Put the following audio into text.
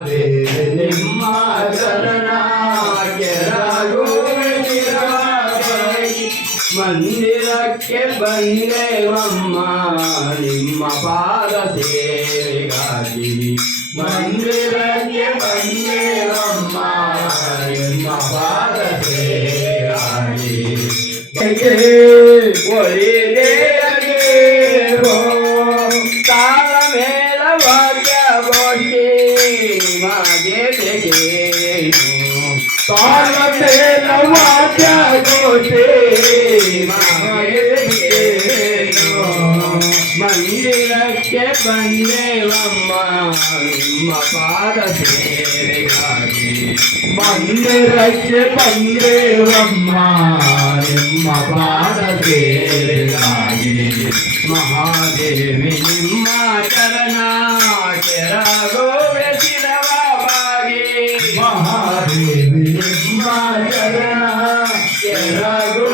ನಿಮ್ಮ ಶರಣಕ್ಕೆ ರಘುವೀರವಾಗಿ ಮಂದಿರಕ್ಕೆ ಬಂದೇವಮ್ಮ ನಿಮ್ಮ ಪಾದ ಸೇವೆಗಾಗಿ ಮಂದಿರಕ್ಕೆ ಬಂದೇವಮ್ಮ ನಿಮ್ಮ ಪಾದ ಸೇವೆಗಾಗಿ ಒಳಿದೇಗೆ ತಾಳ ಮೇಳ ವಾದ್ಯ ಗೋಷ್ಠಿ ಮಾಗೆ ತಾಳ ಮೇಳ ವಾದ್ಯ ಗೋಷ್ಠಿ ಮಂದಿರಕ್ಕೆ ಬಂದೇವಮ್ಮ ನಿಮ್ಮ ಪಾದ ಸೇವೆಗಾಗಿ ಮಂದಿರಕ್ಕೆ ಬಂದೇವಮ್ಮ ನಿಮ್ಮ ಪಾದ ಸೇವೆಗಾಗಿ ಮಹಾದೇವಿ ನಿಮ್ಮ ಚರಣ ಕೆರಗೋವೆ ಶಿರವಾಗಿ ಮಹಾದೇವಿ ನಿಮ್ಮ ಚರಣ ಕೆರಗೋ